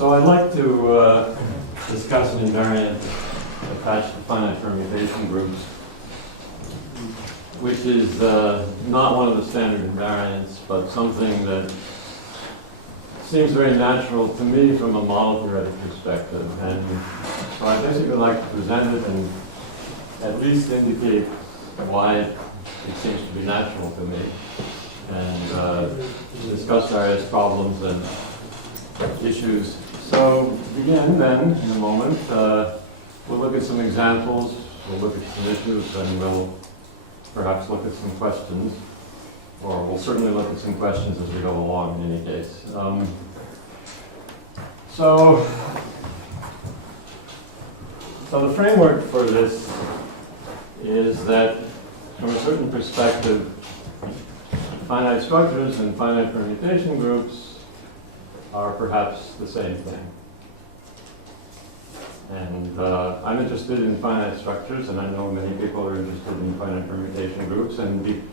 So I'd like to discuss an invariant attached to finite permutation groups, which is not one of the standard invariants, but something that seems very natural to me from a model theoretic perspective. And so I basically like to present it and at least indicate why it seems to be natural to me, and discuss various problems and issues. So to begin then, in a moment, we'll look at some examples, we'll look at some issues, and we'll perhaps look at some questions, or we'll certainly look at some questions as we go along in any case. So the framework for this is that from a certain perspective, finite structures and finite permutation groups are perhaps the same thing. And I'm interested in finite structures, and I know many people are interested in finite permutation groups, and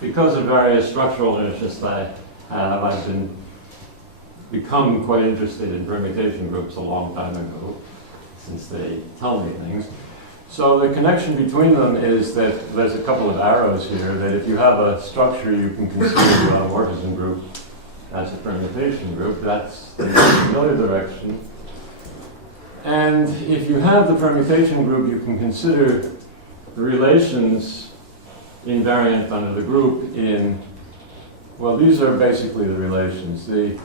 because of various structural interests I have, I've become quite interested in permutation groups a long time ago, since they tell me things. So the connection between them is that there's a couple of arrows here, that if you have a structure you can consider the automorphism group as a permutation group, that's the familiar direction. And if you have the permutation group, you can consider the relations invariant under the group in, well, these are basically the relations. The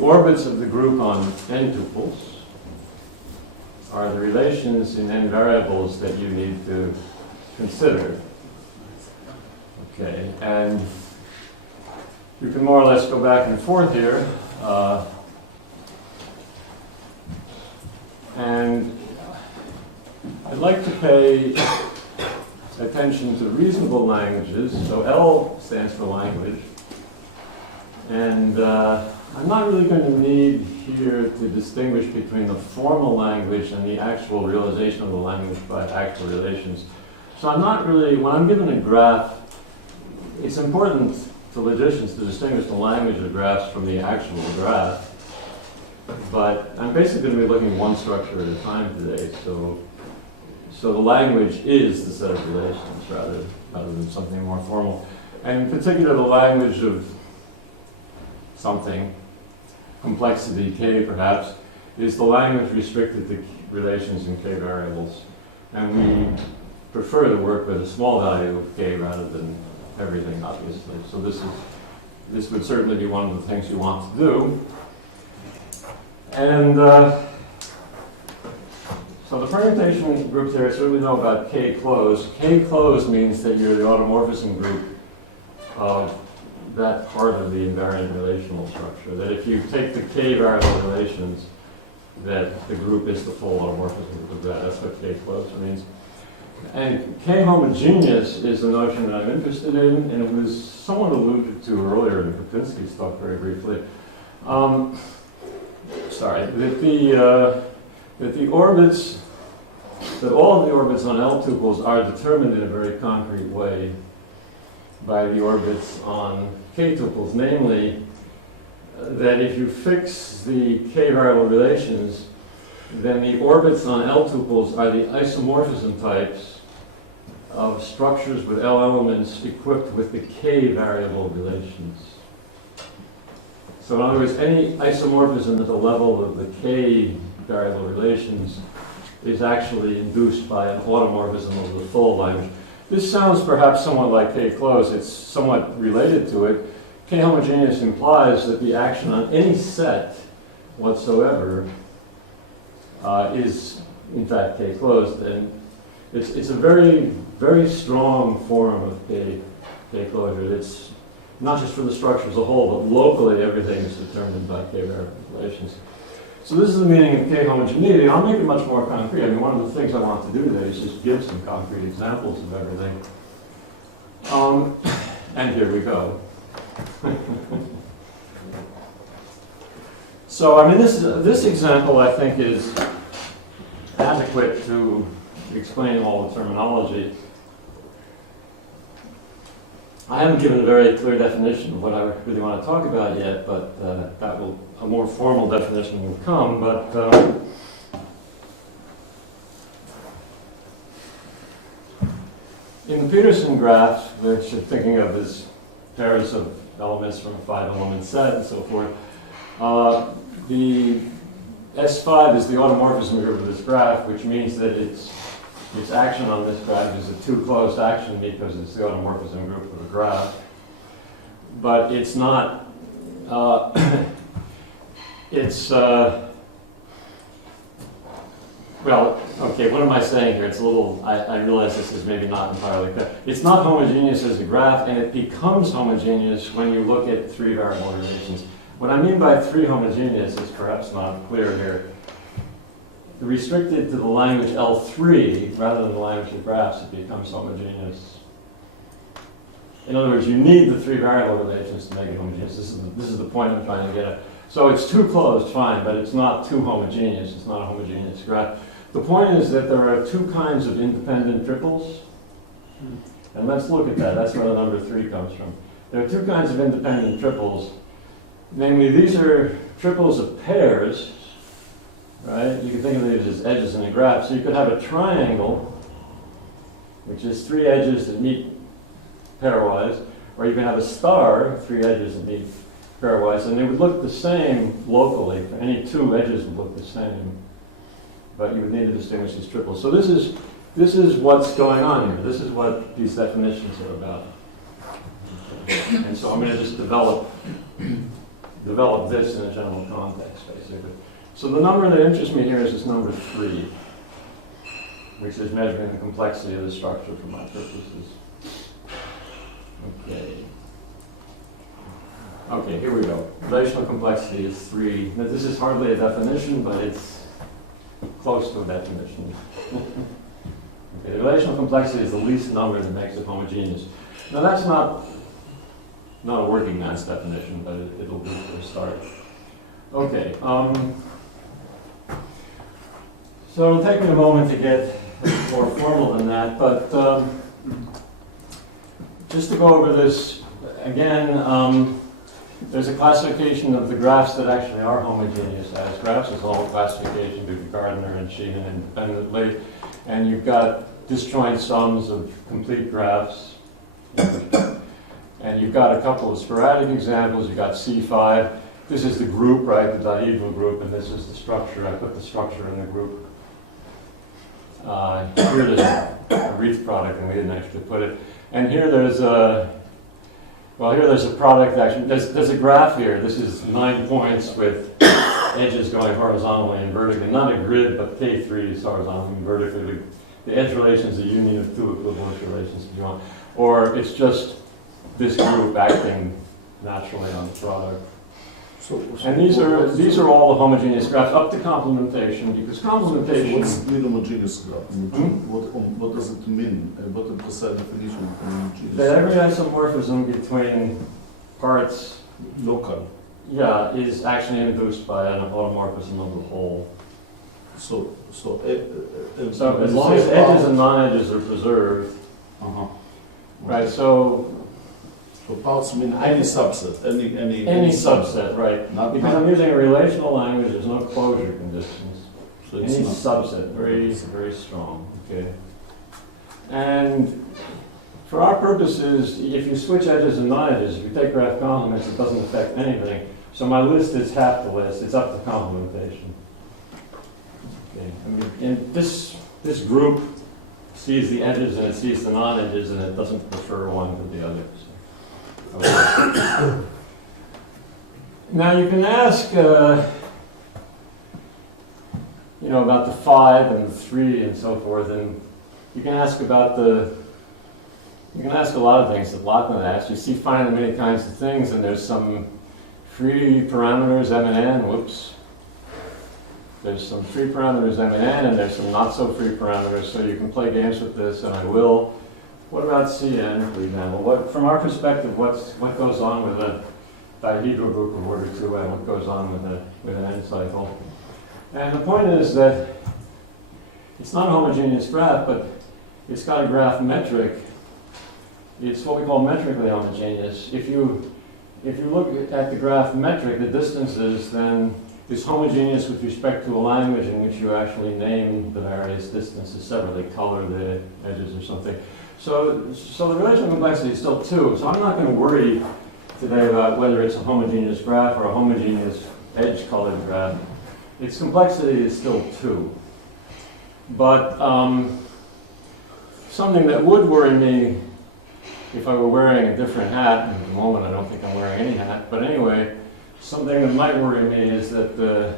orbits of the group on n tuples are the relations in n variables that you need to consider. Okay, and you can more or less go back and forth here. And I'd like to pay attention to reasonable languages. So L stands for language. And I'm not really going to need here to distinguish between the formal language and the actual realization of the language by actual relations. So I'm not really, when I'm given a graph, it's important to logicians to distinguish the language of graphs from the actual graph. But I'm basically going to be looking at one structure at a time today. So the language is the set of relations rather than something more formal. And in particular, the language of something, complexity k perhaps, is the language restricted to relations in k variables. And we prefer to work with a small value of k rather than everything, obviously. So this would certainly be one of the things you want to do. And so the permutation group theorists really know about k closed. K closed means that you're the automorphism group of that part of the invariant relational structure. That if you take the k variable relations, that the group is the full automorphism group of that. That's what k closed means. And k homogeneous is the notion that I'm interested in, and it was somewhat alluded to earlier in Kapinski's talk very briefly. That all of the orbits on L tuples are determined in a very concrete way by the orbits on k tuples, namely that if you fix the k variable relations, then the orbits on L tuples are the isomorphism types of structures with L elements equipped with the k variable relations. So in other words, any isomorphism at the level of the k variable relations is actually induced by an automorphism of the full language. This sounds perhaps somewhat like k closed. It's somewhat related to it. K homogeneous implies that the action on any set whatsoever is in fact k closed, and it's a very, very strong form of k closure. It's not just for the structure as a whole, but locally everything is determined by k variable relations. So this is the meaning of k homogeneity. I'll make it much more concrete. I mean, one of the things I want to do today is just give some concrete examples of everything. And here we go. So, I mean, this example, I think, is adequate to explain all the terminology. I haven't given a very clear definition of what I really want to talk about yet, but a more formal definition will come. But in the Petersen graph, which you're thinking of as pairs of elements from a 5-element set and so forth, the S5 is the automorphism group of this graph, which means that its action on this graph is a two-closed action because it's the automorphism group of a graph. But it's not, well, okay, what am I saying here? It's a little, I realize this is maybe not entirely clear. It's not homogeneous as a graph, and it becomes homogeneous when you look at three variable relations. What I mean by three homogeneous is perhaps not clear here. Restricted to the language L3, rather than the language of graphs, it becomes homogeneous. In other words, you need the three variable relations to make it homogeneous. This is the point I'm trying to get at. So it's too closed, fine, but it's not too homogeneous. It's not a homogeneous graph. The point is that there are two kinds of independent triples. And let's look at that. That's where the number 3 comes from. There are two kinds of independent triples. Namely, these are triples of pairs, right? You can think of these as edges in a graph. So you could have a triangle, which is 3 edges that meet pairwise, or you can have a star, 3 edges that meet pairwise, and they would look the same locally. Any 2 edges would look the same, but you would need to distinguish these triples. So this is what's going on here. This is what these definitions are about. And so I'm going to just develop this in a general context, basically. So the number that interests me here is this number 3, which is measuring the complexity of the structure for my purposes. Okay, here we go. Relational complexity is 3. Now, this is hardly a definition, but it's close to a definition. Okay, the relational complexity is the least number that makes it homogeneous. Now, that's not a working man's definition, but it'll do for a start. Okay. So it'll take me a moment to get more formal than that, but just to go over this again, there's a classification of the graphs that actually are homogeneous as graphs. There's a whole classification due to Gardner and Sheehan independently. And you've got disjoint sums of complete graphs. And you've got a couple of sporadic examples. You've got C5. This is the group, right, the dihedral group, and this is the structure. I put the structure in the group. Here there's a wreath product, and we didn't actually put it. And here there's a product action. There's a graph here. This is 9 points with edges going horizontally and vertically. Not a grid, but K3 is horizontally and vertically. The edge relation is a union of 2 equivalence relations, if you want. Or it's just this group acting naturally on the product. And these are all the homogeneous graphs up to complementation, because complementation. So what's mean homogeneous graph? What does it mean? What is the precise definition of homogeneous? That every isomorphism between parts local. Yeah, is actually induced by an automorphism of the whole. So as long as edges and non-edges are preserved. Right. So parts mean any subset, any subset, right? Because I'm using a relational language, there's no closure conditions. So any subset, very strong. Okay. And for our purposes, if you switch edges and non-edges, if you take graph complements, it doesn't affect anything. So my list is half the list. It's up to complementation. Okay. I mean, and this group sees the edges and it sees the non-edges, and it doesn't prefer one to the other. So. Okay. Now you can ask, about the 5 and the 3 and so forth, and you can ask about you can ask a lot of things that Lachlan asked. You see finite many kinds of things, and there's some free parameters, M and N, whoops. There's some free parameters, M and N, and there's some not so free parameters, so you can play games with this, and I will. What about Cn, for example? From our perspective, what goes on with a dihedral group of order 2, and what goes on with an n cycle? And the point is that it's not a homogeneous graph, but it's got a graph metric it's what we call metrically homogeneous. If you look at the graph metric, the distances, then it's homogeneous with respect to a language in which you actually name the various distances separately, color the edges or something. So the relational complexity is still 2. So I'm not going to worry today about whether it's a homogeneous graph or a homogeneous edge-colored graph. Its complexity is still 2. But something that would worry me if I were wearing a different hat, and at the moment I don't think I'm wearing any hat, but anyway, something that might worry me is that the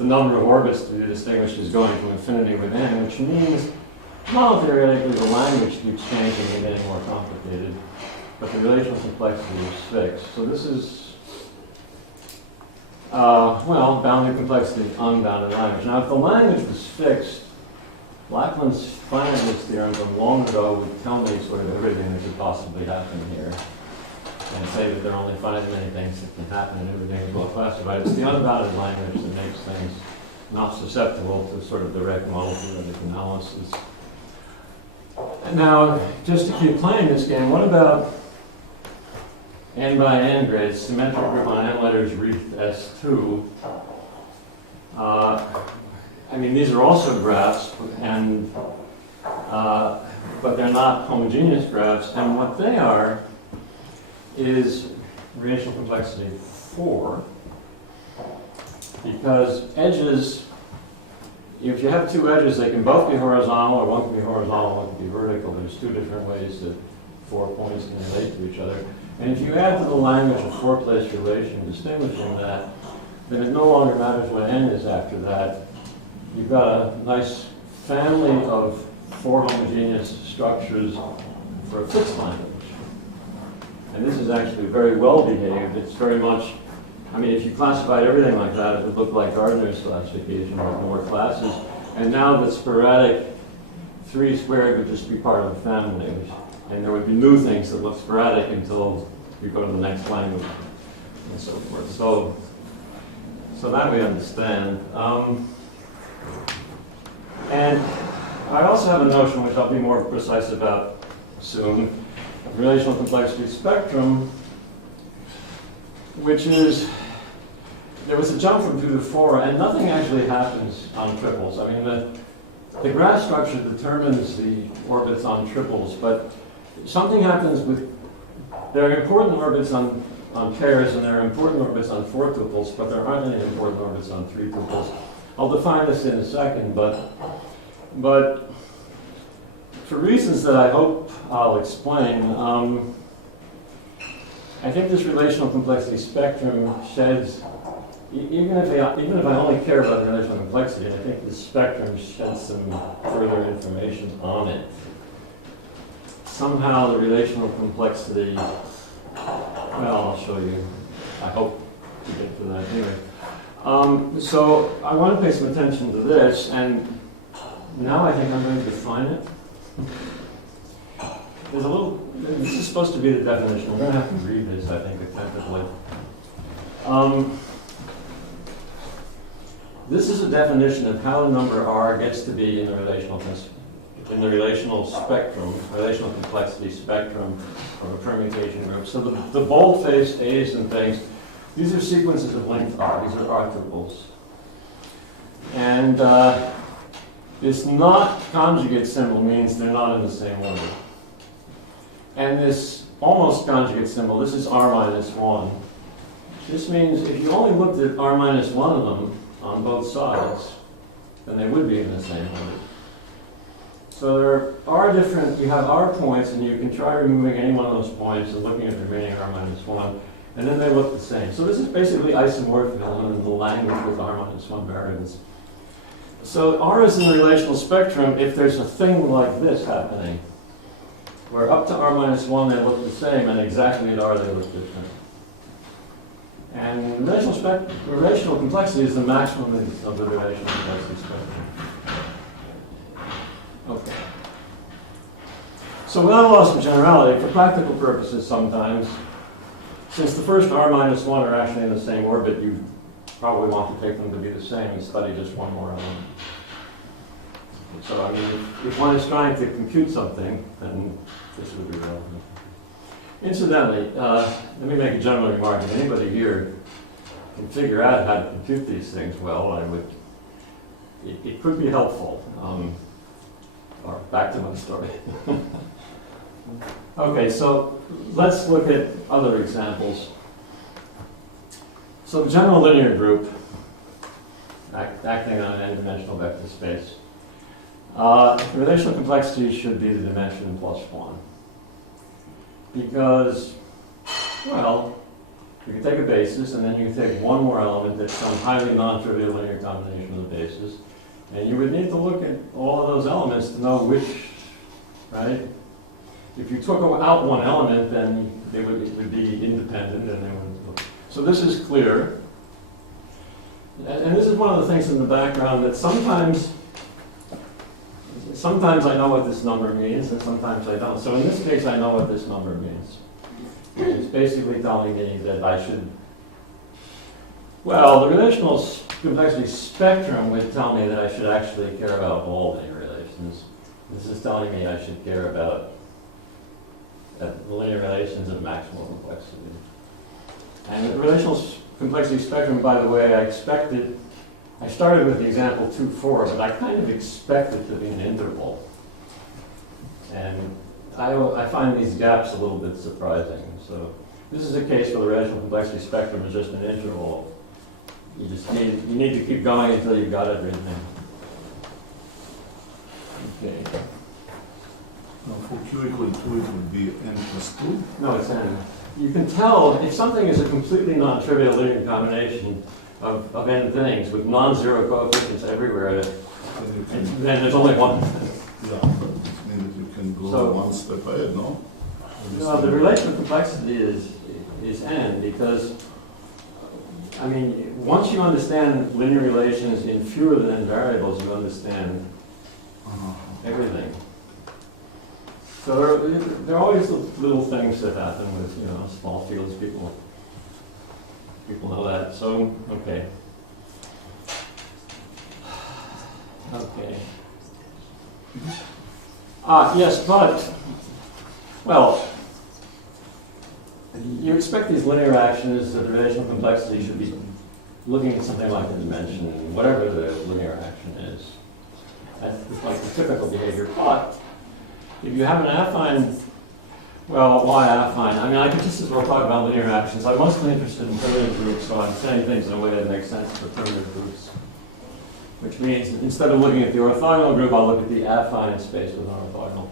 number of orbits to be distinguished is going to infinity with n, which means, well, theoretically the language keeps changing and getting more complicated, but the relational complexity is fixed. So this is, well, bounded complexity, unbounded language. Now, if the language was fixed, Laplace's finiteness theorem from long ago would tell me sort of everything that could possibly happen here, and say that there are only finite many things that can happen and everything is well classified. It's the unbounded language that makes things not susceptible to sort of direct model theoretic analysis. Now, just to keep playing this game, what about n by n grids, symmetric group on n letters wreathed S2? I mean, these are also graphs, and but they're not homogeneous graphs, and what they are is relational complexity 4, because edges, if you have 2 edges, they can both be horizontal, or one can be horizontal, one can be vertical. There's 2 different ways that 4 points can relate to each other. And if you add to the language a 4-place relation distinguishing that, then it no longer matters what n is after that. You've got a nice family of 4 homogeneous structures for a fixed language. And this is actually very well behaved. It's very much, I mean, if you classified everything like that, it would look like Gardner's classification with more classes. And now the sporadic 3 squared would just be part of the family. And there would be new things that look sporadic until you go to the next language and so forth. So that we understand. And I also have a notion, which I'll be more precise about soon, of relational complexity spectrum, which is, there was a jump from 2 to 4, and nothing actually happens on triples. I mean, the graph structure determines the orbits on triples, but something happens with, there are important orbits on pairs, and there are important orbits on 4 tuples, but there aren't any important orbits on 3 tuples. I'll define this in a second, but for reasons that I hope I'll explain, I think this relational complexity spectrum sheds, even if I only care about the relational complexity, I think the spectrum sheds some further information on it. Somehow the relational complexity, well, I'll show you. I hope to get to that anyway. So I want to pay some attention to this, and now I think I'm going to define it. There's a little, this is supposed to be the definition. We're going to have to read this, I think, attentively. This is a definition of how the number r gets to be in the relational spectrum, relational complexity spectrum of a permutation group. So the bold-faced A's and things, these are sequences of length r. These are r tuples. And this not conjugate symbol means they're not in the same order. And this almost conjugate symbol, this is r minus 1. This means if you only looked at r minus 1 of them on both sides, then they would be in the same order. So there are different, you have r points, and you can try removing any one of those points and looking at the remaining r minus 1, and then they look the same. So this is basically isomorphism in the language with r minus 1 variables. So r is in the relational spectrum if there's a thing like this happening, where up to r minus 1 they look the same, and exactly at r they look different. And relational complexity is the maximum of the relational complexity spectrum. Okay. So without loss of generality, for practical purposes sometimes, since the first r minus 1 are actually in the same orbit, you probably want to take them to be the same and study just one more element. So I mean, if one is trying to compute something, then this would be relevant. Incidentally, let me make a general remark. If anybody here can figure out how to compute these things well, it could be helpful. Or back to my story. Okay, so let's look at other examples. So the general linear group, acting on an n-dimensional vector space. The relational complexity should be the dimension plus 1. Because, well, you can take a basis and then you can take one more element that's some highly non-trivial linear combination of the basis. And you would need to look at all of those elements to know which, right? If you took out one element, then it would be independent and they would. So this is clear. And this is one of the things in the background that sometimes I know what this number means and sometimes I don't. So in this case, I know what this number means. It's basically telling me that I should, well, the relational complexity spectrum would tell me that I should actually care about all linear relations. This is telling me I should care about the linear relations of maximal complexity. And the relational complexity spectrum, by the way, I started with the example 2-4, but I kind of expect it to be an interval. And I find these gaps a little bit surprising. So this is a case where the relational complexity spectrum is just an interval. You just need to keep going until you've got everything. Okay. Now for q equal 2, it would be n plus 2. No, it's n. You can tell if something is a completely non-trivial linear combination of n things with non-zero coefficients everywhere, then there's only one. Yeah, but it means that you can go one step ahead, no? No, the relational complexity is n because, I mean, once you understand linear relations in fewer than n variables, you understand everything. So there are always little things that happen with, you know, small fields. People know that. So, okay. Okay. Yes, but, well, you expect these linear actions that the relational complexity should be looking at something like the dimension, whatever the linear action is. That's like the typical behavior. But if you have an affine, well, why affine? I mean, I could just as well talk about linear actions. I'm mostly interested in primitive groups, so I'm saying things in a way that makes sense for primitive groups. Which means instead of looking at the orthogonal group, I'll look at the affine space with an orthogonal.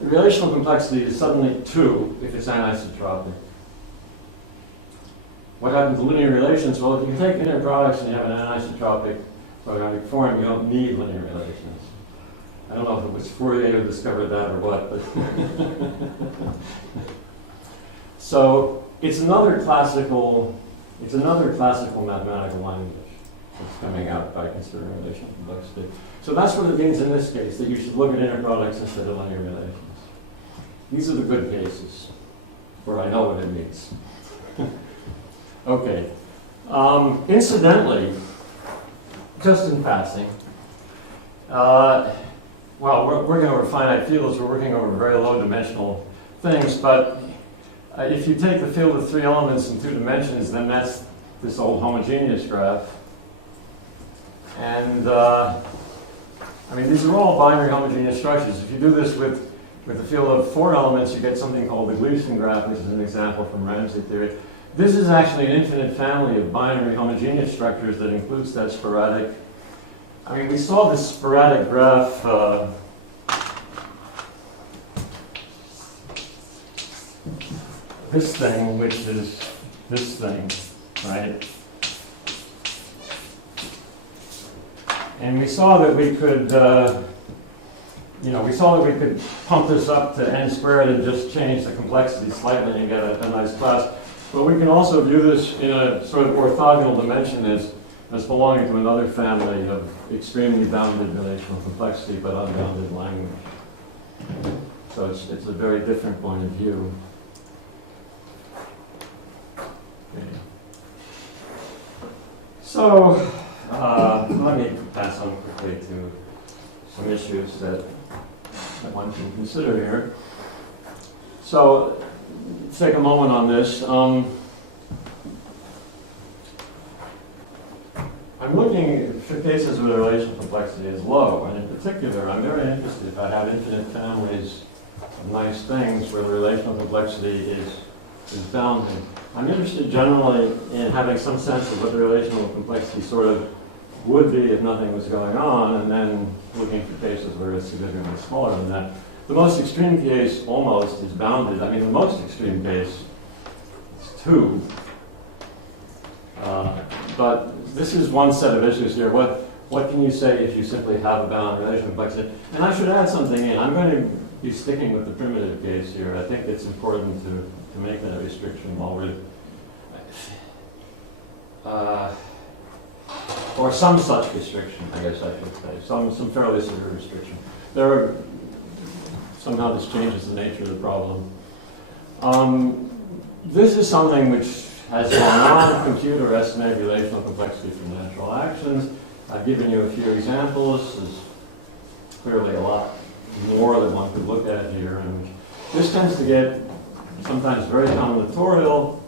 The relational complexity is suddenly 2 if it's anisotropic. What happens to linear relations? Well, if you take inner products and you have an anisotropic quadratic form, you don't need linear relations. I don't know if it was Fourier who discovered that or what, but so it's another classical mathematical language that's coming out by considering relational complexity. So that's what it means in this case, that you should look at inner products instead of linear relations. These are the good cases where I know what it means. Okay. Incidentally, just in passing, well, we're working over finite fields, we're working over very low dimensional things, but if you take the field of 3 elements in 2 dimensions, then that's this old homogeneous graph. And I mean, these are all binary homogeneous structures. If you do this with a field of 4 elements, you get something called the Gleason graph, which is an example from Ramsey theory. This is actually an infinite family of binary homogeneous structures that includes that sporadic. I mean, we saw this sporadic graph this thing, which is this thing, right? And we saw that we could, we saw that we could pump this up to n squared and just change the complexity slightly and get a nice class. But we can also view this in a sort of orthogonal dimension as belonging to another family of extremely bounded relational complexity, but unbounded language. So it's a very different point of view. Okay. So let me pass on quickly to some issues that one can consider here. So let's take a moment on this. I'm looking for cases where the relational complexity is low, and in particular, I'm very interested if I have infinite families of nice things where the relational complexity is bounded. I'm interested generally in having some sense of what the relational complexity sort of would be if nothing was going on, and then looking for cases where it's significantly smaller than that. The most extreme case almost is bounded. I mean, the most extreme case is 2. But this is one set of issues here. What can you say if you simply have a bounded relational complexity? And I should add something in. I'm going to be sticking with the primitive case here. I think it's important to make that restriction while we're or some such restriction, I guess I should say, some fairly severe restriction. Somehow this changes the nature of the problem. This is something which has gone on, compute or estimate relational complexity from natural actions. I've given you a few examples. There's clearly a lot more that one could look at here. And this tends to get sometimes very combinatorial,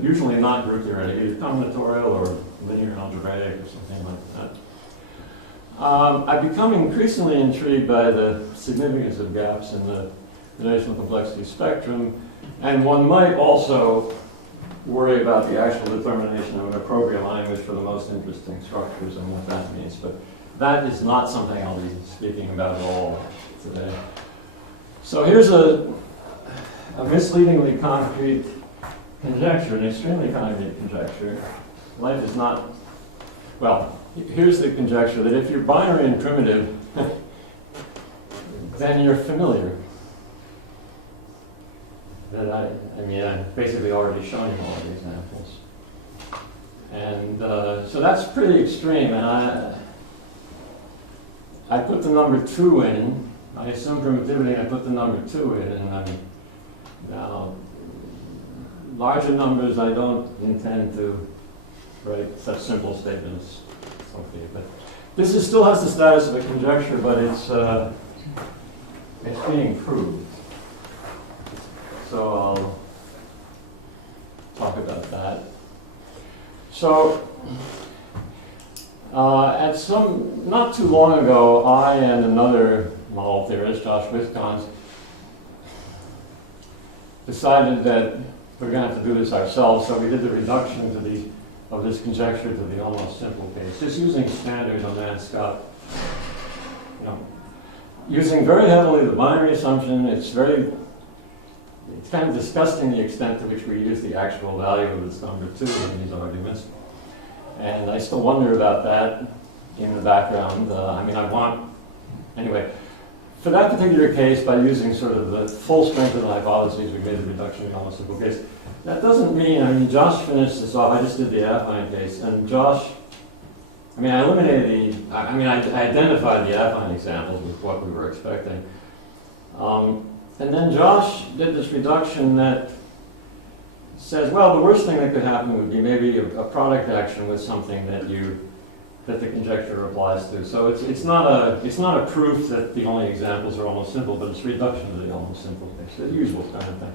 usually not group theoretic, either combinatorial or linear algebraic or something like that. I've become increasingly intrigued by the significance of gaps in the relational complexity spectrum, and one might also worry about the actual determination of an appropriate language for the most interesting structures and what that means. But that is not something I'll be speaking about at all today. So here's a misleadingly concrete conjecture, an extremely concrete conjecture. Life is not, well, here's the conjecture that if you're binary and primitive, then you're familiar. That I've basically already shown you all the examples. And so that's pretty extreme, and I put the number 2 in. I assume primitivity, and I put the number 2 in, and now larger numbers I don't intend to write such simple statements. Okay, but this still has the status of a conjecture, but it's being proved. So I'll talk about that. So not too long ago, I and another model theorist, Josh Wisconsin, decided that we're going to have to do this ourselves. So we did the reduction of this conjecture to the almost simple case, just using standard O'Man-Scott. Using very heavily the binary assumption. It's kind of disgusting the extent to which we use the actual value of this number 2 in these arguments. And I still wonder about that in the background. Anyway, for that particular case, by using sort of the full strength of the hypotheses, we made the reduction in almost simple case. That doesn't mean, Josh finished this off. I just did the affine case, and Josh, I identified the affine examples with what we were expecting. And then Josh did this reduction that says, well, the worst thing that could happen would be maybe a product action with something that the conjecture applies to. So it's not a proof that the only examples are almost simple, but it's reduction to the almost simple case, the usual kind of thing.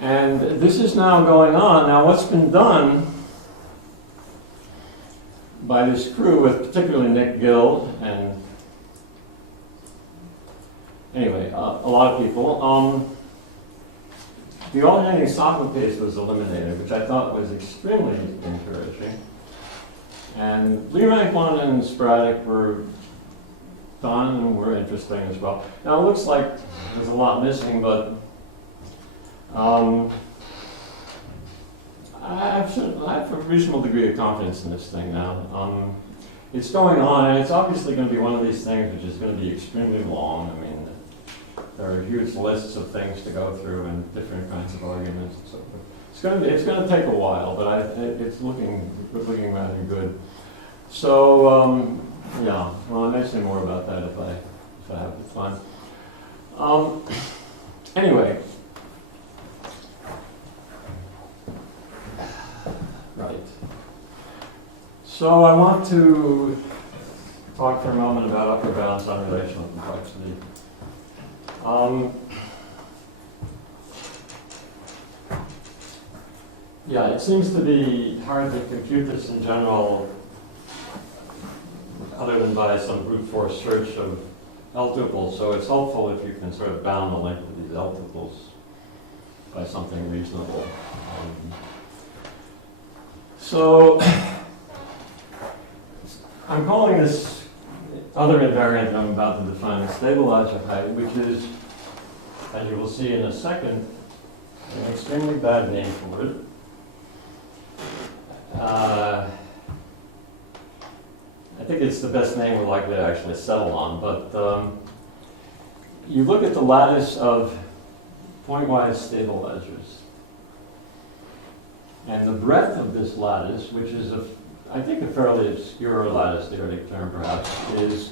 And this is now going on. Now, what's been done by this crew, with particularly Nick Gill and anyway, a lot of people, the alternating Sokal case was eliminated, which I thought was extremely encouraging. And Lee rank 1 and sporadic were done and were interesting as well. Now, it looks like there's a lot missing, but I have a reasonable degree of confidence in this thing now. It's going on, and it's obviously going to be one of these things which is going to be extremely long. There are huge lists of things to go through and different kinds of arguments and so forth. It's going to take a while, but it's looking rather good. So yeah, well, I may say more about that if I have the time. Anyway, right. So I want to talk for a moment about upper bounds on relational complexity. Yeah, it seems to be hard to compute this in general, other than by some brute force search of L tuples. So it's helpful if you can sort of bound the length of these L tuples by something reasonable. So I'm calling this other invariant I'm about to define stabilizer height, which is, as you will see in a second, an extremely bad name for it. I think it's the best name we're likely to actually settle on, but you look at the lattice of pointwise stabilizers, and the breadth of this lattice, which is, I think, a fairly obscure lattice theoretic term perhaps, is,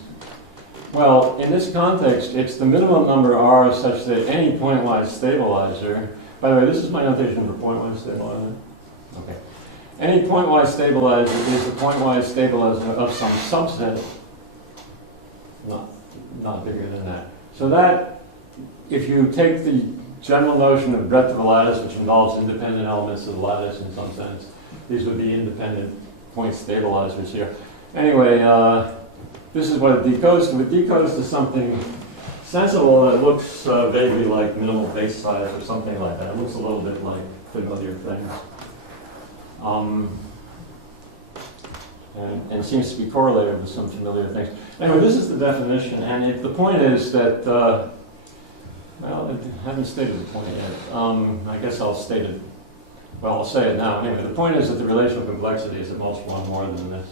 well, in this context, it's the minimum number R such that any pointwise stabilizer, by the way, this is my notation for pointwise stabilizer. Okay. Any pointwise stabilizer is a pointwise stabilizer of some subset, not bigger than that. So that, if you take the general notion of breadth of a lattice, which involves independent elements of the lattice in some sense, these would be independent point stabilizers here. Anyway, this is what it decodes to. It decodes to something sensible that looks vaguely like minimal base size or something like that. It looks a little bit like familiar things. And seems to be correlated with some familiar things. Anyway, this is the definition, and the point is that, well, I haven't stated the point yet. I guess I'll state it, well, I'll say it now. Anyway, the point is that the relational complexity is at most one more than this.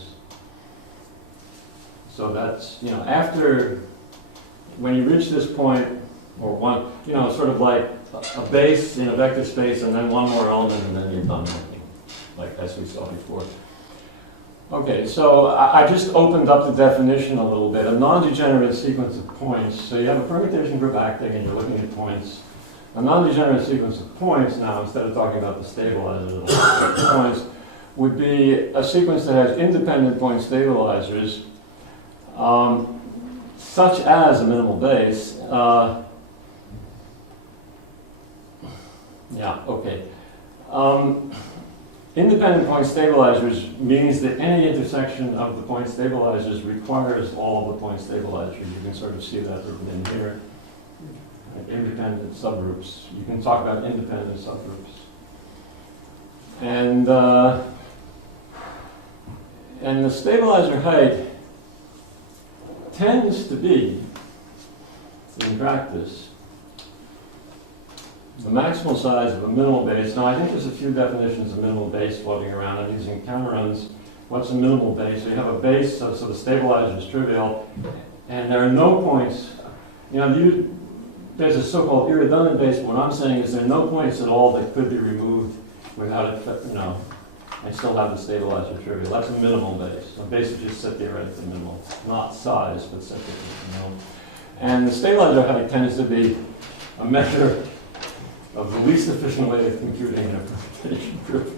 So that's, after, when you reach this point, or one, sort of like a base in a vector space, and then one more element, and then you're done working, like as we saw before. Okay, so I just opened up the definition a little bit. A non-degenerate sequence of points. So you have a permutation group acting, and you're looking at points. A non-degenerate sequence of points, now, instead of talking about the stabilizers, the points, would be a sequence that has independent point stabilizers, such as a minimal base. Independent point stabilizers means that any intersection of the point stabilizers requires all of the point stabilizers. You can sort of see that written in here. Independent subgroups. You can talk about independent subgroups. And the stabilizer height tends to be, in practice, the maximal size of a minimal base. Now, I think there's a few definitions of minimal base floating around. I'm using counter-runs. What's a minimal base? So you have a base, so the stabilizer is trivial, and there are no points. There's a so-called irredundant base, but what I'm saying is there are no points at all that could be removed without it, and still have the stabilizer trivial. That's a minimal base. So basically just set theoretically minimal. Not size, but set theoretically minimal. And the stabilizer height tends to be a measure of the least efficient way of computing in a permutation group.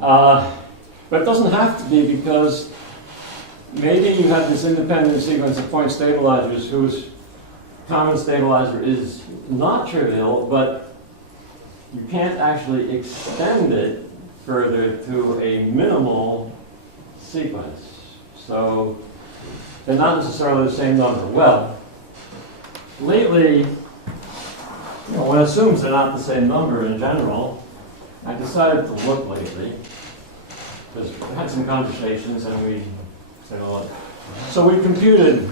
But it doesn't have to be, because maybe you have this independent sequence of point stabilizers whose common stabilizer is not trivial, but you can't actually extend it further to a minimal sequence. So they're not necessarily the same number. Well, lately, one assumes they're not the same number in general. I decided to look lately, because we had some conversations and we said, well, so we computed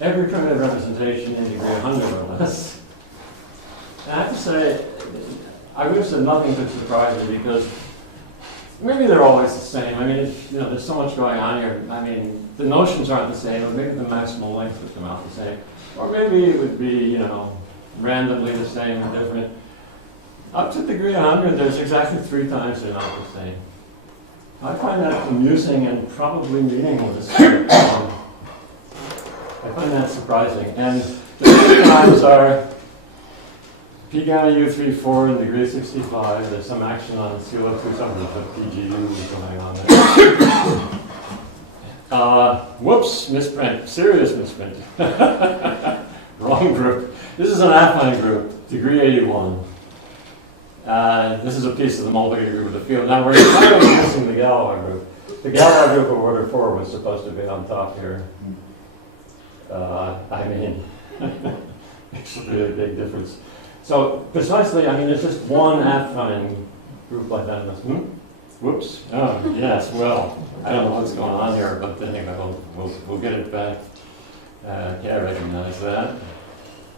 every primitive representation in degree 100 or less. And I have to say, I would have said nothing could surprise me, because maybe they're always the same. I mean, there's so much going on here. I mean, the notions aren't the same, or maybe the maximal length would come out the same. Or maybe it would be, randomly the same or different. Up to degree 100, there's exactly 3 times they're not the same. I find that amusing and probably meaningless. I find that surprising. And the 3 times are P gamma U34 in degree 65. There's some action on CO2 subgroup of PGU going on there. Whoops, misprint, serious misprint. Wrong group. This is an affine group, degree 81. This is a piece of the multiplicative group of the field. Now we're entirely missing the Galois group. The Galois group of order 4 was supposed to be on top here. I mean, makes a really big difference. So precisely, I mean, there's just one affine group like that. Whoops. Oh, yes. Well, I don't know what's going on here, but anyway, we'll get it back. Okay, I recognize that.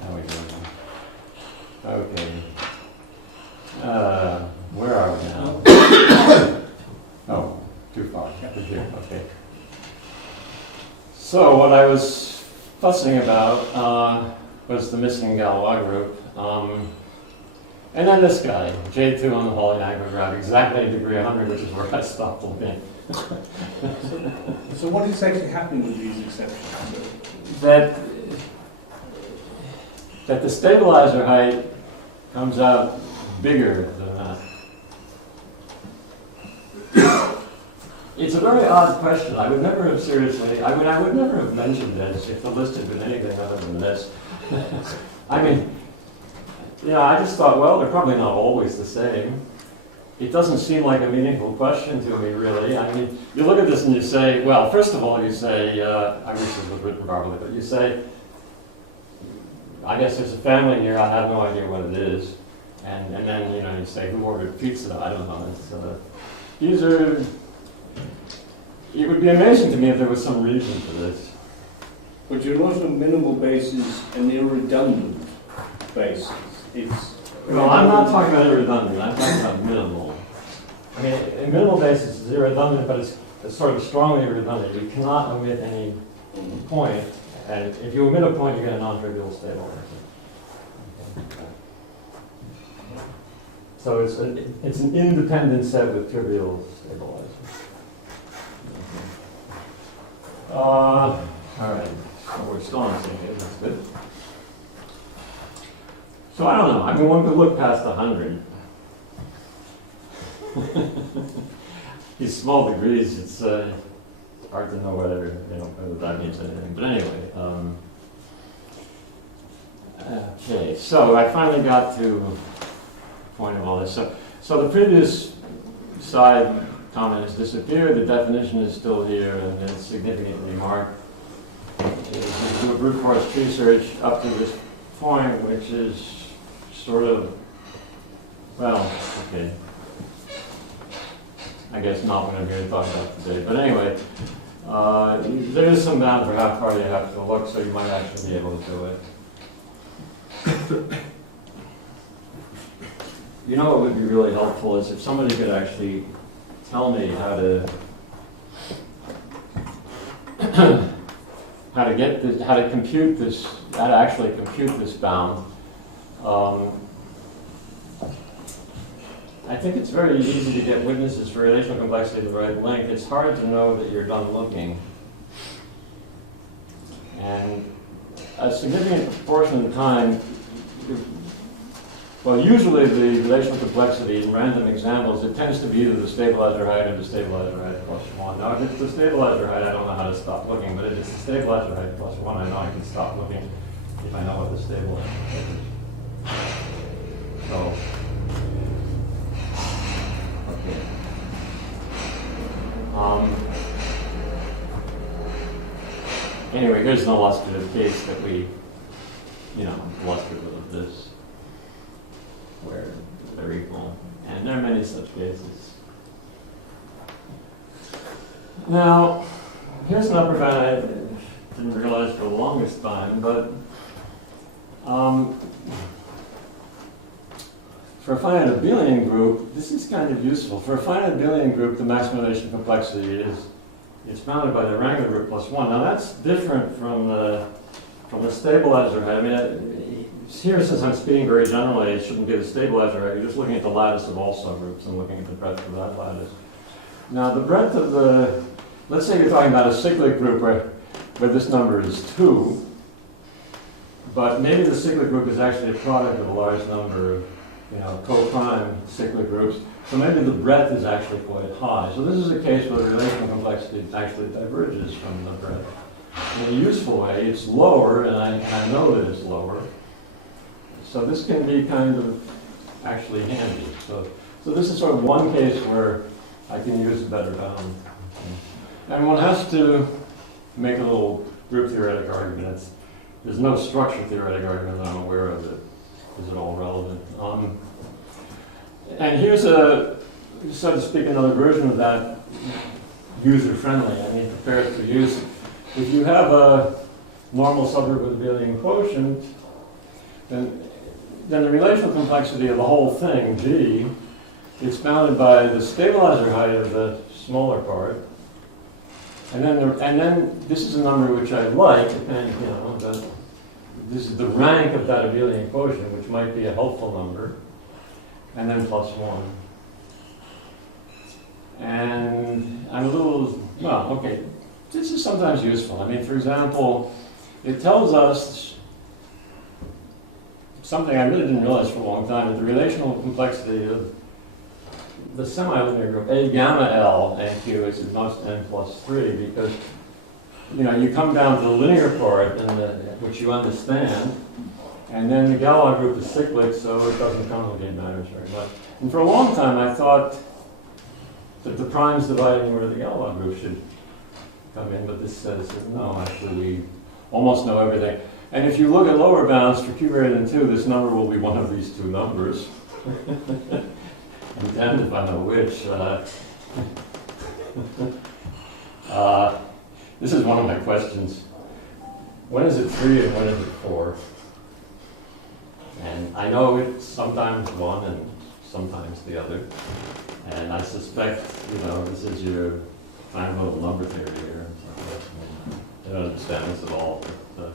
There we go. Okay. Where are we now? Oh, too far. Here. Okay. So what I was fussing about was the missing Galois group. And then this guy, J2 on the Polynomial graph, exactly a degree 100, which is where I stopped looking. So what is actually happening with these exceptions? That the stabilizer height comes out bigger than that. It's a very odd question. I would never have seriously, I would never have mentioned this if the list had been anything other than this. I mean, I just thought, well, they're probably not always the same. It doesn't seem like a meaningful question to me, really. I mean, you look at this and you say, well, first of all, you say, I wish this was written properly, but you say, I guess there's a family here, I have no idea what it is. And then, you say, who ordered pizza? I don't know. These are, it would be amazing to me if there was some reason for this. But your notion of minimal base is an irredundant basis. Well, I'm not talking about irredundant, I'm talking about minimal. I mean, a minimal basis is irredundant, but it's sort of strongly redundant. You cannot omit any point, and if you omit a point, you get a non-trivial stabilizer. So it's an independent set with trivial stabilizers. All right, so we're still on the same page, that's good. So I don't know. I mean, one could look past 100. These small degrees, it's hard to know whether that means anything. But anyway, okay. So I finally got to the point of all this. So the previous side comment has disappeared. The definition is still here, and it's significantly marked. If you do a brute force tree search up to this point, which is sort of, well, okay. I guess not what I'm here to talk about today. But anyway, there is some bound for how far you have to look, so you might actually be able to do it. What would be really helpful is if somebody could actually tell me how to get this, how to compute this, how to actually compute this bound. I think it's very easy to get witnesses for relational complexity of the right length. It's hard to know that you're done looking. And a significant portion of the time, well, usually the relational complexity in random examples, it tends to be either the stabilizer height or the stabilizer height plus 1. Now, if it's the stabilizer height, I don't know how to stop looking, but if it's the stabilizer height plus 1, I know I can stop looking if I know what the stabilizer height is. So, okay. Anyway, here's an illustrative case that we, illustrative of this, where they're equal. And there are many such cases. Now, here's an upper bound I didn't realize for the longest time, but for a finite abelian group, this is kind of useful. For a finite abelian group, the maximum relational complexity is bounded by the Wrangler group plus 1. Now that's different from the stabilizer height. I mean, here, since I'm speaking very generally, it shouldn't be the stabilizer height. You're just looking at the lattice of all subgroups and looking at the breadth of that lattice. Now the breadth of the, let's say you're talking about a cyclic group where this number is 2, but maybe the cyclic group is actually a product of a large number of co-prime cyclic groups. So maybe the breadth is actually quite high. So this is a case where the relational complexity actually diverges from the breadth. In a useful way, it's lower, and I know that it's lower. So this can be kind of, actually handy. So this is sort of one case where I can use a better bound. And one has to make a little group theoretic argument. There's no structure theoretic argument that I'm aware of that is at all relevant. And here's a, so to speak, another version of that, user-friendly. I mean, prepared for use. If you have a normal subgroup with abelian quotient, then the relational complexity of the whole thing, G, is bounded by the stabilizer height of the smaller part. And then this is a number which I like, and this is the rank of that abelian quotient, which might be a helpful number, and then plus 1. And I'm a little, well, okay, this is sometimes useful. I mean, for example, it tells us something I really didn't realize for a long time, that the relational complexity of the semi-linear group A gamma L and Q is at most n plus 3, because you come down to the linear part, which you understand, and then the Galois group is cyclic, so it doesn't complicate matters very much. And for a long time, I thought that the primes dividing where the Galois group should come in, but this says that no, actually we almost know everything. And if you look at lower bounds for q greater than 2, this number will be one of these two numbers. And damned if I know which. This is one of my questions. When is it 3 and when is it 4? And I know it's sometimes one and sometimes the other. And I suspect, this is your kind of little number theory here. I don't understand this at all. But,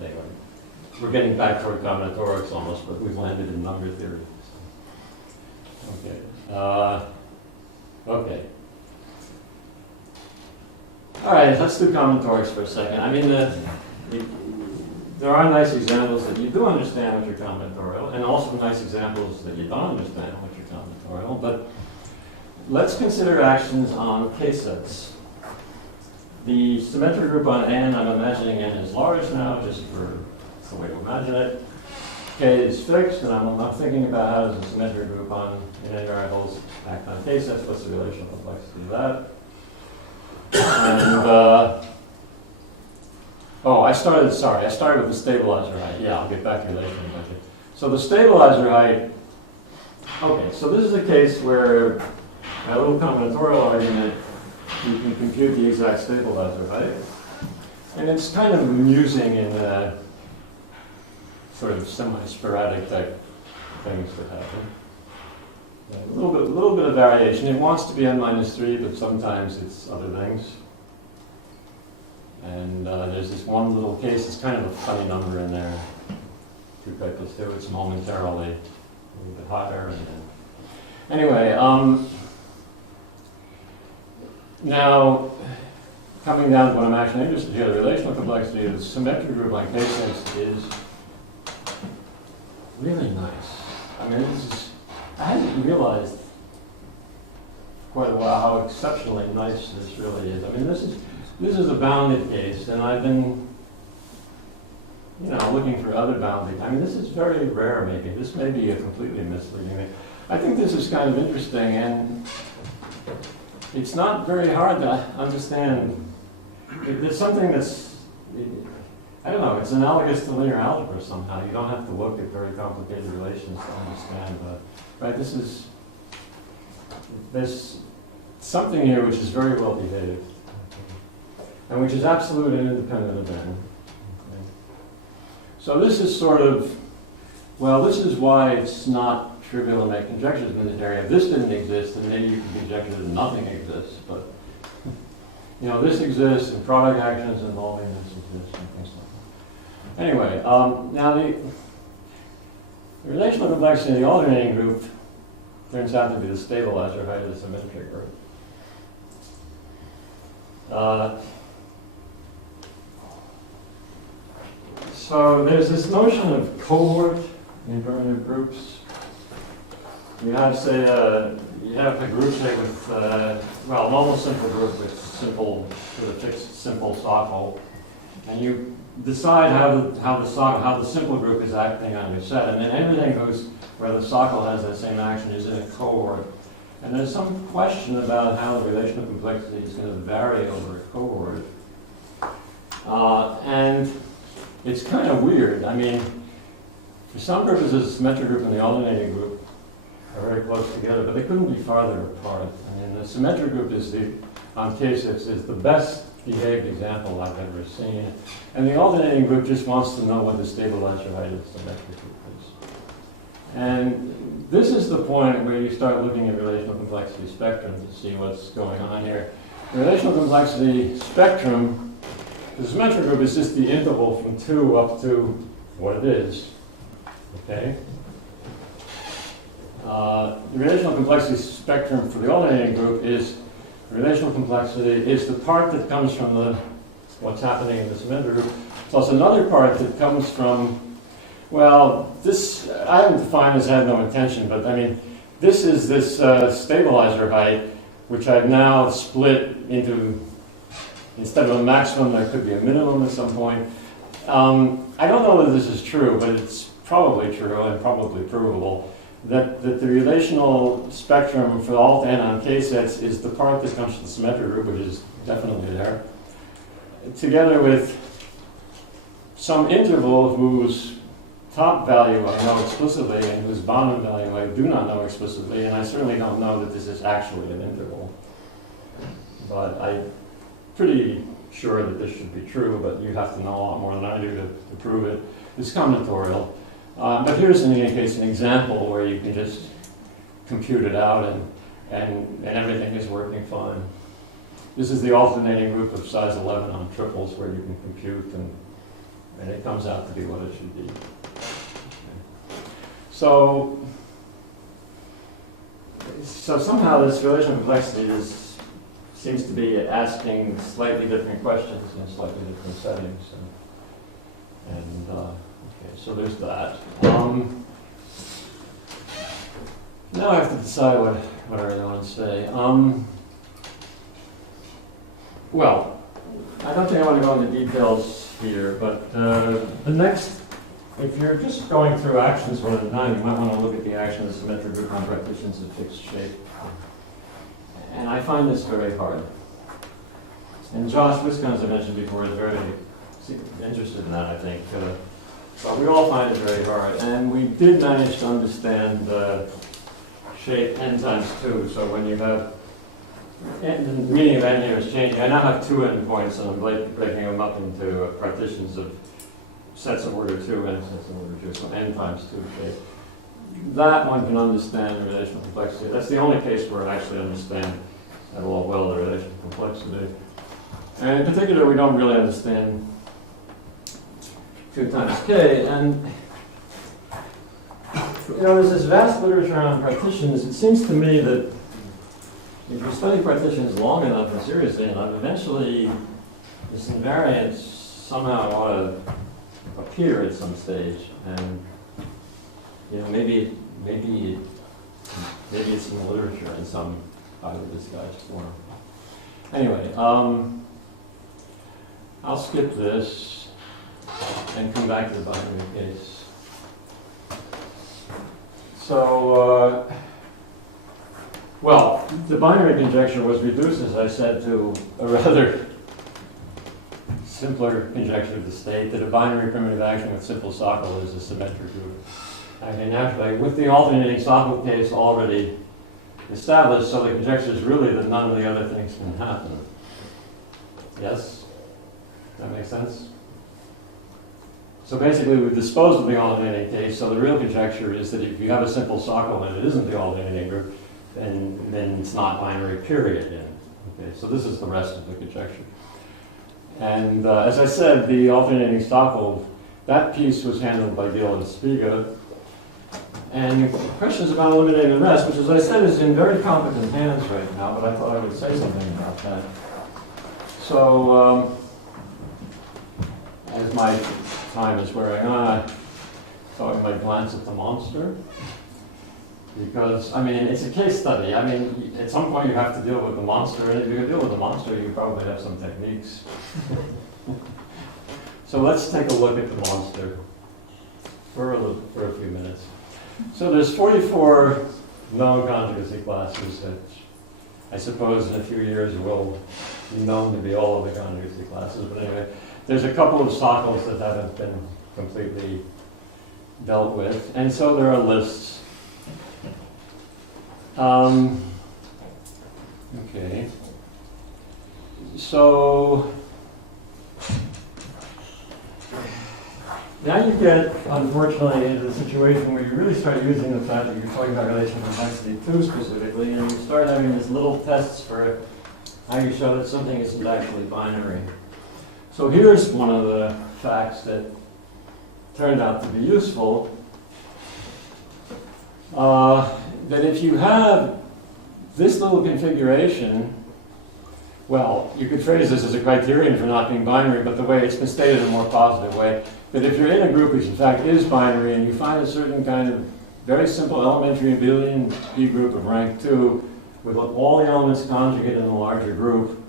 anyway, we're getting back toward combinatorics almost, but we've landed in number theory. Okay. Okay. All right, let's do combinatorics for a second. I mean, there are nice examples that you do understand which are combinatorial, and also nice examples that you don't understand which are combinatorial. But let's consider actions on K-sets. The symmetric group on N, I'm imagining N is large now, just for it's the way to imagine it. K is fixed, and I'm not thinking about how does a symmetric group on n variables act on K-sets. What's the relational complexity of that? And I started with the stabilizer height. Yeah, I'll get back to relational complexity. So the stabilizer height. Okay, so this is a case where a little combinatorial argument, you can compute the exact stabilizer height, and it's kind of amusing in sort of semi-sporadic type things that happen. A little bit of variation. It wants to be n minus 3, but sometimes it's other things. And there's this one little case. It's kind of a funny number in there. 2 pi plus 2. It's momentarily a little bit higher. And then anyway, now coming down to what I'm actually interested in here, the relational complexity of the symmetric group on K-sets is really nice. I mean, I hadn't realized for quite a while how exceptionally nice this really is. I mean, this is a bounded case, and I've been, looking for other bounding. I mean, this is very rare, maybe. This may be a completely misleading thing. I think this is kind of interesting, and it's not very hard to understand. There's something that's, I don't know, it's analogous to linear algebra somehow. You don't have to look at very complicated relations to understand, right? There's something here which is very well behaved, and which is absolute and independent of n. Okay. So this is sort of, this is why it's not trivial to make conjectures in this area. If this didn't exist, then maybe you could conjecture that nothing exists, but this exists, and product actions involving this exist, and things like that. Anyway, now the relational complexity of the alternating group turns out to be the stabilizer height of the symmetric group. So there's this notion of cohort invariant groups. You have, say, you have a group, say, with, normal simple group with simple, with a fixed simple socle. and you decide how the simple group is acting on your set, and then everything goes where the socle has that same action is in a cohort. And there's some question about how the relational complexity is going to vary over a cohort. And it's kind of weird. I mean, for some purposes, the symmetric group and the alternating group are very close together, but they couldn't be farther apart. I mean, the symmetric group is on K6 is the best behaved example I've ever seen. And the alternating group just wants to know what the stabilizer height of the symmetric group is. And this is the point where you start looking at relational complexity spectrum to see what's going on here. The relational complexity spectrum, the symmetric group is just the interval from 2 up to what it is. Okay? The relational complexity spectrum for the alternating group is relational complexity is the part that comes from what's happening in the symmetric group, plus another part that comes from, well, this, I haven't defined this, I have no intention, but I mean, this is this stabilizer height, which I've now split into, instead of a maximum, there could be a minimum at some point. I don't know that this is true, but it's probably true and probably provable. That the relational spectrum for alt n on K sets is the part that comes from the symmetric group, which is definitely there, together with some interval whose top value I know explicitly and whose bottom value I do not know explicitly, and I certainly don't know that this is actually an interval. But I'm pretty sure that this should be true, but you have to know a lot more than I do to prove it. It's combinatorial. But here's, in any case, an example where you can just compute it out and everything is working fine. This is the alternating group of size 11 on triples where you can compute and it comes out to be what it should be. Okay. So somehow this relational complexity seems to be asking slightly different questions in slightly different settings. Okay, so there's that. Now I have to decide what I really want to say. Well, I don't think I want to go into details here, but the next, if you're just going through actions one at a time, you might want to look at the action of the symmetric group on partitions of fixed shape. And I find this very hard. And Josh Wisconsin, I mentioned before, is very interested in that, I think. But we all find it very hard. And we did manage to understand the shape n times 2. So when you have, the meaning of n here is changing. I now have 2 endpoints, and I'm breaking them up into partitions of sets of order 2 and sets of order 2. So n times 2 shape. That one can understand the relational complexity. That's the only case where I actually understand at all well the relational complexity. And in particular, we don't really understand 2 times k, and there's this vast literature on partitions. It seems to me that if you study partitions long enough and seriously enough, eventually this invariant somehow ought to appear at some stage, and maybe it's in the literature in some highly disguised form. Anyway, I'll skip this and come back to the binary case. So, well, the binary conjecture was reduced, as I said, to a rather simpler conjecture of the state that a binary primitive action with simple socle is a symmetric group. And naturally, with the alternating socle case already established, so the conjecture is really that none of the other things can happen. Yes? That makes sense? So basically, we've disposed of the alternating case, so the real conjecture is that if you have a simple socle and it isn't the alternating group, then it's not binary, period. Okay, so this is the rest of the conjecture. And as I said, the alternating socle, that piece was handled by Gill and Spiga. And questions about eliminating the rest, which, as I said, is in very competent hands right now, but I thought I would say something about that. So, as my time is wearing on, I thought I might glance at the monster. Because, I mean, it's a case study. I mean, at some point you have to deal with the monster, and if you can deal with the monster, you probably have some techniques. So let's take a look at the monster for a few minutes. So there's 44 known conjugacy classes that I suppose in a few years will be known to be all of the conjugacy classes. But anyway, there's a couple of sockles that haven't been completely dealt with. And so there are lists. Okay. So now you get, unfortunately, into the situation where you really start using the fact that you're talking about relational complexity too specifically, and you start having these little tests for how you show that something isn't actually binary. So here's one of the facts that turned out to be useful. That if you have this little configuration, well, you could phrase this as a criterion for not being binary, but the way it's been stated in a more positive way, that if you're in a group which in fact is binary and you find a certain kind of very simple elementary abelian P group of rank 2 with all the elements conjugate in the larger group,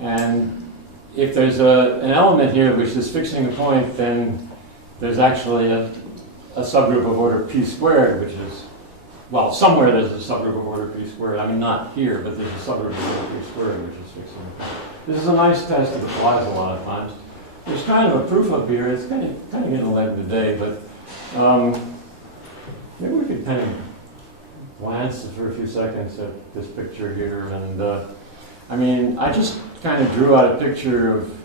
and if there's an element here which is fixing a point, then there's actually a subgroup of order P squared, which is, well, somewhere there's a subgroup of order P squared. I mean, not here, but there's a subgroup of order P squared, which is fixing a point. This is a nice test that applies a lot of times. There's kind of a proof up here. It's kind of getting late in the day, but maybe we could kind of glance for a few seconds at this picture here. And I mean, I just kind of drew out a picture of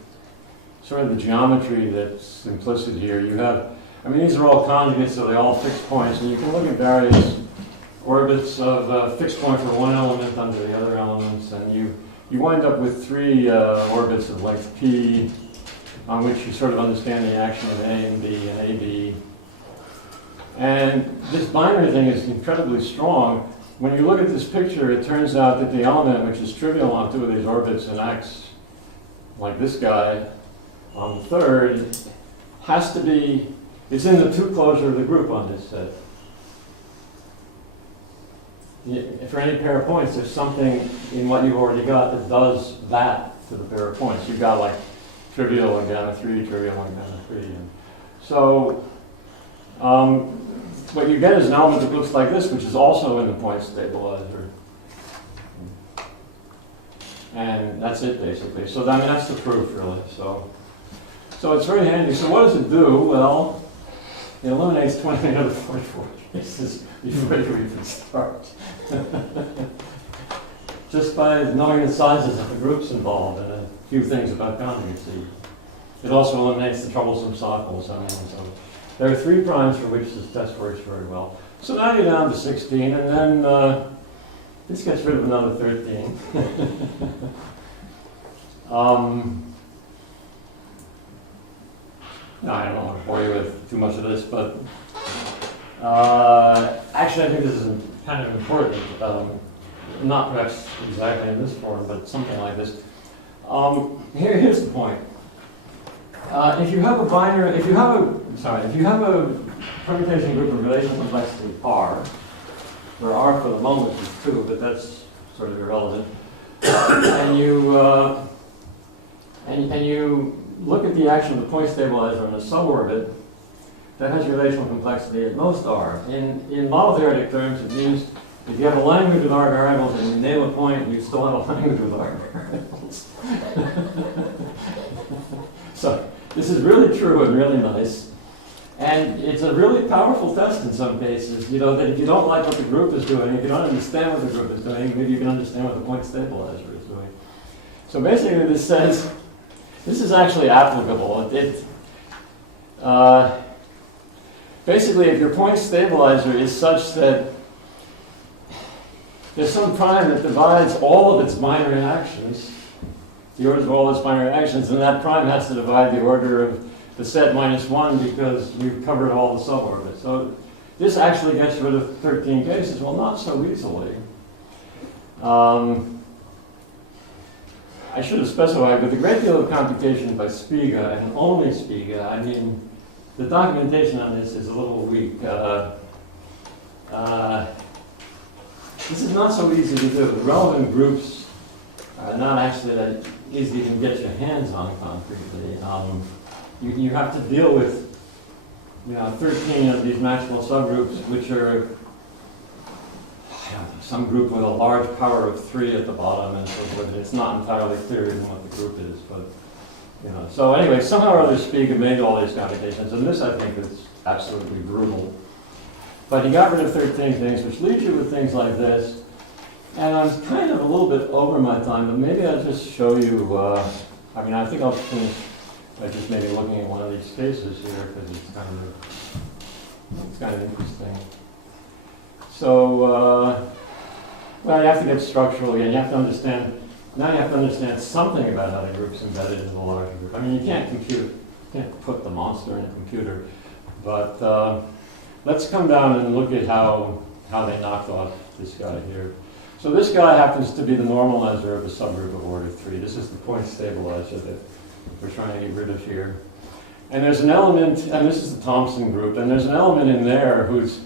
sort of the geometry that's implicit here. You have, I mean, these are all conjugates, so they all fixed points, and you can look at various orbits of a fixed point for one element under the other elements, and you wind up with 3 orbits of length P, on which you sort of understand the action of A and B and AB. And this binary thing is incredibly strong. When you look at this picture, it turns out that the element which is trivial on 2 of these orbits and acts like this guy on the 3rd has to be, it's in the 2 closure of the group on this set. For any pair of points, there's something in what you've already got that does that to the pair of points. You've got like trivial and gamma 3, trivial and gamma 3. And so what you get is an element that looks like this, which is also in the point stabilizer. And that's it, basically. So I mean, that's the proof, really. So it's very handy. So what does it do? Well, it eliminates 20 out of 44 cases before you even start. Just by knowing the sizes of the groups involved and a few things about conjugacy. It also eliminates the troublesome sockles. I mean, so there are 3 primes for which this test works very well. So now you're down to 16, and then this gets rid of another 13. No, I don't want to bore you with too much of this, but actually I think this is kind of important. Not perhaps exactly in this form, but something like this. Here's the point. If you have a binary, if you have a permutation group of relational complexity R, where R for the moment is 2, but that's sort of irrelevant, and you look at the action of the point stabilizer in a suborbit that has relational complexity at most R. In model theoretic terms, it means if you have a language with R variables and you name a point, you still have a language with R variables. So this is really true and really nice. And it's a really powerful test in some cases, you know, that if you don't like what the group is doing, if you don't understand what the group is doing, maybe you can understand what the point stabilizer is doing. So basically this says, this is actually applicable. Basically, if your point stabilizer is such that there's some prime that divides all of its binary actions, the orders of all its binary actions, and that prime has to divide the order of the set minus 1 because we've covered all the suborbits. So this actually gets rid of 13 cases. Well, not so easily. I should have specified, with a great deal of computation by Spiga, and only Spiga, I mean, the documentation on this is a little weak. This is not so easy to do. The relevant groups are not actually that easy to get your hands on concretely. you have to deal with 13 of these maximal subgroups, which are some group with a large power of 3 at the bottom and so forth. It's not entirely clear even what the group is, but So anyway, somehow or other Spiegel made all these computations, and this I think is absolutely brutal. But he got rid of 13 things, which leaves you with things like this. And I'm kind of a little bit over my time, but maybe I'll just show you. I think I'll finish by just maybe looking at one of these cases here because it's kind of interesting. So, well, you have to get structural again. You have to understand. Now you have to understand something about how the group's embedded in the larger group. I mean, you can't put the monster in a computer, but let's come down and look at how they knocked off this guy here. So this guy happens to be the normalizer of a subgroup of order 3. This is the point stabilizer that we're trying to get rid of here. And there's an element, and this is the Thompson group, and there's an element in there who's,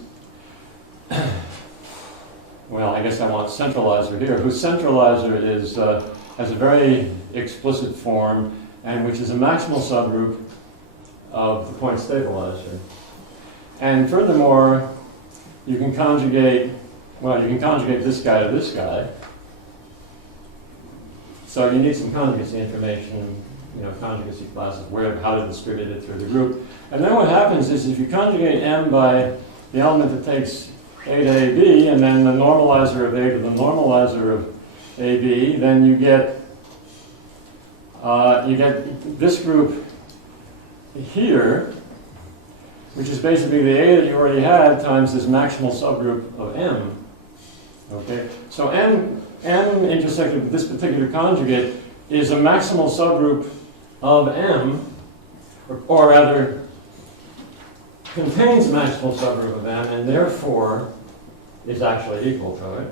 well, I guess I want centralizer here, whose centralizer is, has a very explicit form, and which is a maximal subgroup of the point stabilizer. And furthermore, you can conjugate this guy to this guy. So you need some conjugacy information, conjugacy classes, how to distribute it through the group. And then what happens is if you conjugate M by the element that takes A to AB, and then the normalizer of A to the normalizer of AB, then you get this group here, which is basically the A that you already had times this maximal subgroup of M. Okay, so M intersected with this particular conjugate is a maximal subgroup of M, or rather contains a maximal subgroup of M, and therefore is actually equal to it.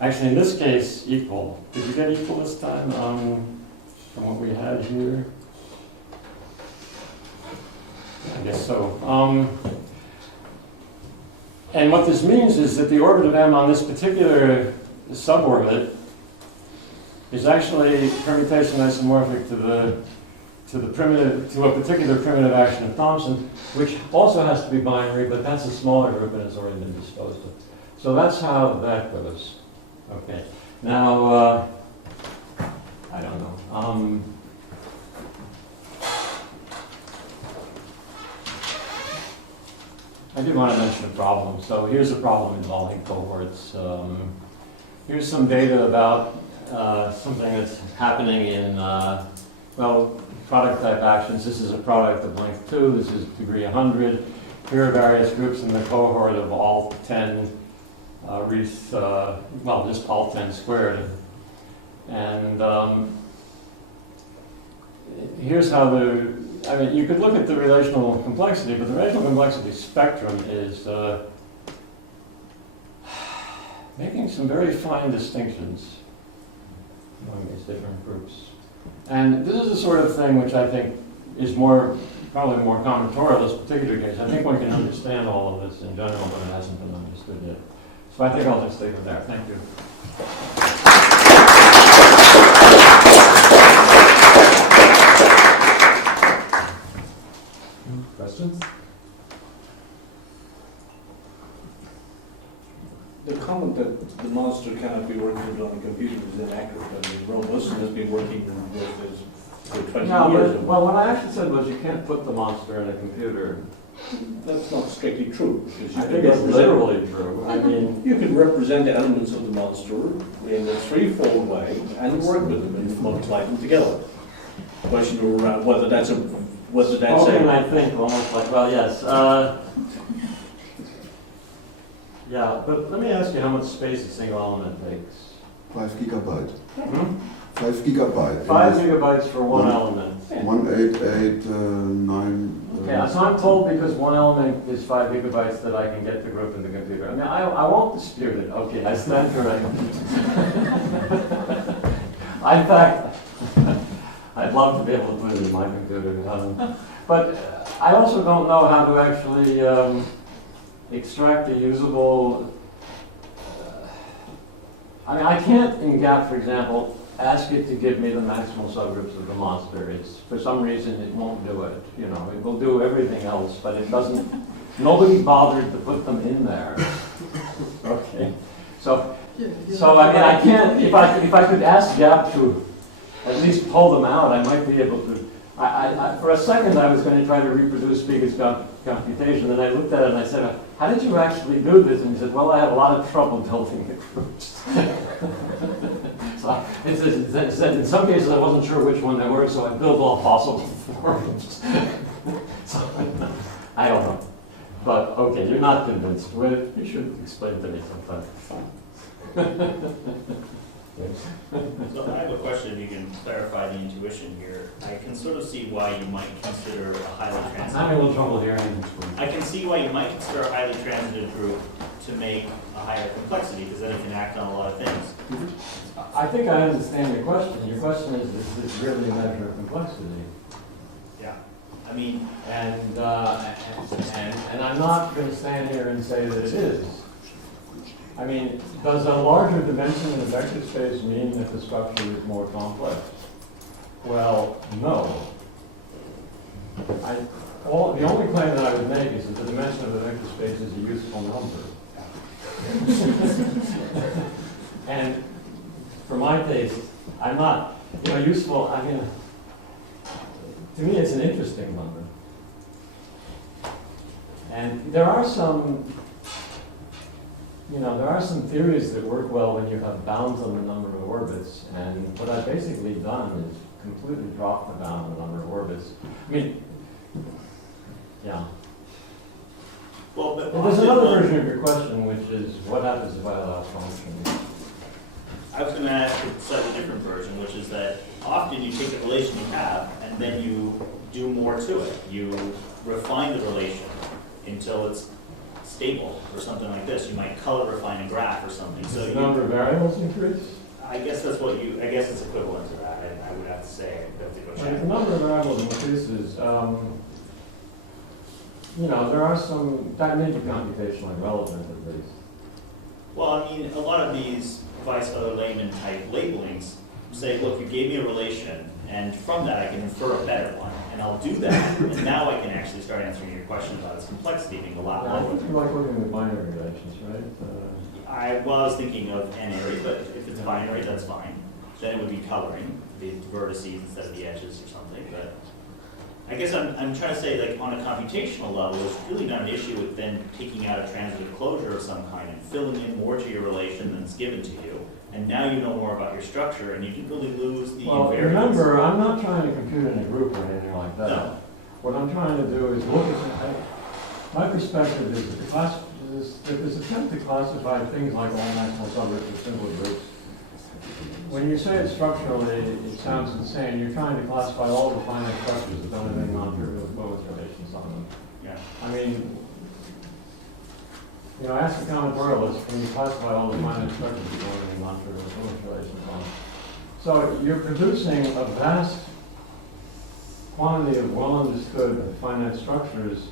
Actually, in this case, equal. Did you get equal this time from what we had here? I guess so. And what this means is that the orbit of M on this particular suborbit is actually permutation isomorphic to a particular primitive action of Thompson, which also has to be binary, but that's a smaller group and it's already been disposed of. So that's how that goes. Okay. Now, I don't know. I did want to mention a problem. So here's a problem involving cohorts. Here's some data about something that's happening in, product type actions. This is a product of length 2. This is degree 100. Here are various groups in the cohort of all 10 just all 10 squared. And here's how you could look at the relational complexity, but the relational complexity spectrum is making some very fine distinctions among these different groups. And this is the sort of thing which I think is probably more combinatorial in this particular case. I think one can understand all of this in general, but it hasn't been understood yet. So I think I'll just leave it there. Thank you. Questions? The comment that the monster cannot be worked with on a computer is inaccurate. I mean, Ron Wilson has been working with this for 20 years. Well, what I actually said was you can't put the monster in a computer. That's not strictly true. Because I think it's literally true. I mean, you can represent the elements of the monster in a threefold way and work with them and multiply them together. The question around whether that's I think almost like, well, yes. Yeah, but let me ask you how much space a single element takes. 5 gigabyte. 5 gigabyte. 5 gigabytes for one element. 1889. Okay, so I'm told because one element is 5 gigabytes that I can get the group in the computer. I mean, I won't dispute it. Okay, I stand corrected. In fact, I'd love to be able to put it in my computer. But I also don't know how to actually extract a usable... I mean, I can't in GAP, for example, ask it to give me the maximal subgroups of the monster, for some reason it won't do it. You know, it will do everything else, but it doesn't. Nobody bothered to put them in there. Okay. So I mean, I can't. If I could ask Gap to at least pull them out, I might be able to. For a second, I was going to try to reproduce Spiegel's computation, and I looked at it and I said, "How did you actually do this?" And he said, "Well, I had a lot of trouble building the groups." So it said in some cases I wasn't sure which one they were, so I built all possible forms. So I don't know, but okay, you're not convinced. Well, you should explain to me sometime. So I have a question, if you can clarify the intuition here. I can sort of see why you might consider a highly I'm transitive. having a little trouble hearing. I can see why you might consider a highly transitive group to make a higher complexity, because then it can act on a lot of things. I think I understand your question. Your question is this really a measure of complexity? Yeah. I mean, And I'm not going to stand here and say that it is. I mean, does a larger dimension in a vector space mean that the structure is more complex? Well, no. The only claim that I would make is that the dimension of the vector space is a useful number. And for my taste, I'm not, useful, I mean, to me it's an interesting number. And there are some theories that work well when you have bounds on the number of orbits, and what I've basically done is completely dropped the bound on the number of orbits. I mean, yeah. well, but There's another version of your question, which is, what happens if I allow functions? I was going to ask a slightly different version, which is that often you take the relation you have and then you do more to it. You refine the relation until it's stable or something like this. You might color refine a graph or something. So Does the number of variables increase? I guess that's what I guess it's equivalent to that. I would have to say. I'd have to go If check. the number of variables increases, there are some, that may be computationally relevant at least. Well, I mean, a lot of these Weiss-Layman type labelings say, look, you gave me a relation, and from that I can infer a better one. And I'll do that, and now I can actually start answering your question about its complexity being a lot I lower. think you like looking at binary relations, right? I was thinking of n-ary, but if it's binary, that's fine. Then it would be coloring, the vertices instead of the edges or something. But I guess I'm trying to say, like, on a computational level, it's really not an issue with then taking out a transitive closure of some kind and filling in more to your relation than's given to you. And now you know more about your structure, and you didn't really lose the Well, invariance. remember, I'm not trying to compute in a group or anything like that. No. What I'm trying to do is look at, my perspective is that this attempt to classify things like all maximal subgroups as simple groups. When you say it structurally, it sounds insane. You're trying to classify all the finite structures that don't have any non-trivial equivalence relations on them. Yeah. I mean, ask a combinatorialist, can you classify all the finite structures that don't have any non-trivial equivalence relations on them? So you're producing a vast quantity of well-understood finite structures.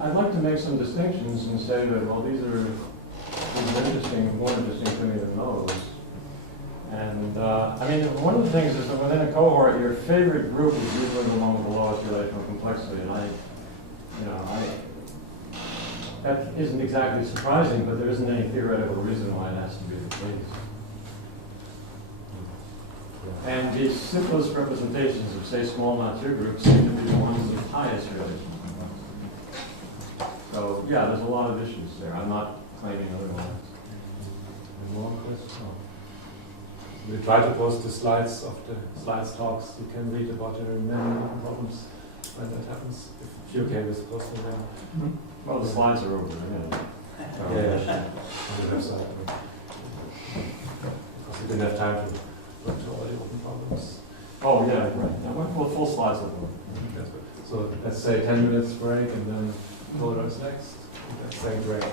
I'd like to make some distinctions and say that, well, these are more interesting to me than those. And I mean, one of the things is that within a cohort, your favorite group is usually the one with the lowest relational complexity. And that isn't exactly surprising, but there isn't any theoretical reason why it has to be the case. And the simplest representations of, say, small not-zero groups seem to be the ones with highest relational complexity. So, yeah, there's a lot of issues there. I'm not claiming otherwise. More questions? We try to post the slides of the slides talks. You can read about the many problems when that happens. If you're okay with posting them. Well, the slides are over there. Yeah. On the website. Because we didn't have time to go to all the open problems. Oh, yeah, right. Now, full slides of them. That's good. So let's say 10 minutes break and then Coda is next. Thank you, Greg.